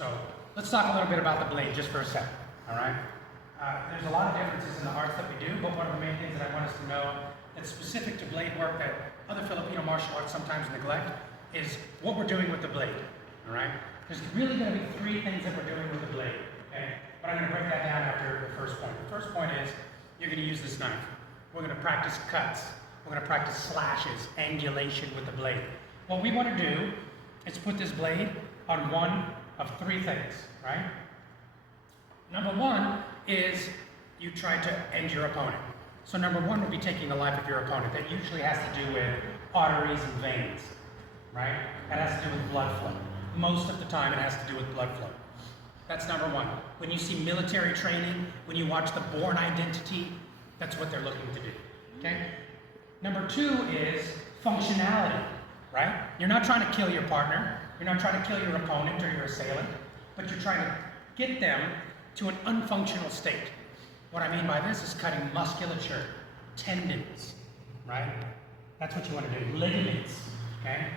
So let's talk a little bit about the blade just for a second, all right? There's a lot of differences in the arts that we do, but one of the main things that I want us to know that's specific to blade work that other Filipino martial arts sometimes neglect is what we're doing with the blade, all right? There's really going to be three things that we're doing with the blade, okay? But I'm going to break that down after the first point. The first point is you're going to use this knife. We're going to practice cuts. We're going to practice slashes, angulation with the blade. What we want to do is put this blade on one of three things, right? Number one is you try to end your opponent. So number one would be taking the life of your opponent. That usually has to do with arteries and veins, right? That has to do with blood flow. Most of the time it has to do with blood flow. That's number one. When you see military training, when you watch The Bourne Identity, that's what they're looking to do, okay? Number two is functionality, right? You're not trying to kill your partner. You're not trying to kill your opponent or your assailant, but you're trying to get them to an unfunctional state. What I mean by this is cutting musculature, tendons, right? That's what you want to do. Ligaments, okay?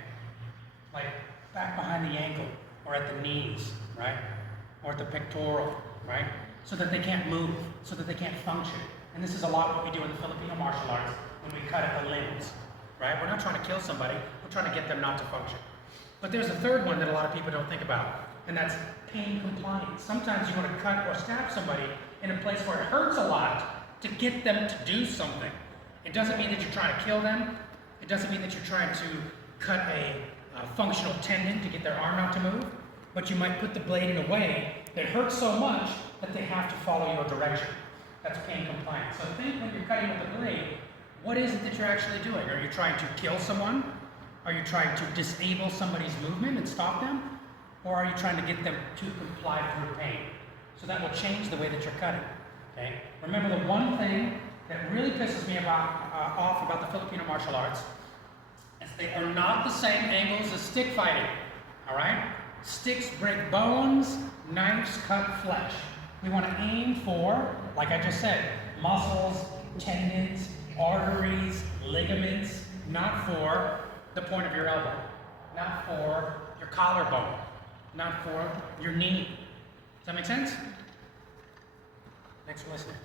Like back behind the ankle or at the knees, right? Or at the pectoral, right? So that they can't move, so that they can't function. And this is a lot what we do in the Filipino martial arts when we cut at the limbs, right? We're not trying to kill somebody, we're trying to get them not to function. But there's a third one that a lot of people don't think about, and that's pain compliance. Sometimes you want to cut or stab somebody in a place where it hurts a lot to get them to do something. It doesn't mean that you're trying to kill them. It doesn't mean that you're trying to cut a functional tendon to get their arm out to move, but you might put the blade in a way that hurts so much that they have to follow your direction. That's pain compliance. So think when you're cutting with the blade, what is it that you're actually doing? Are you trying to kill someone? Are you trying to disable somebody's movement and stop them? Or are you trying to get them to comply through pain? So that will change the way that you're cutting, okay? Remember, the one thing that really pisses me off about the Filipino martial arts is they are not the same angles as stick fighting, all right? Sticks break bones, knives cut flesh. We want to aim for, like I just said, muscles, tendons, arteries, ligaments, not for the point of your elbow, not for your collarbone, not for your knee. Does that make sense? Thanks for listening.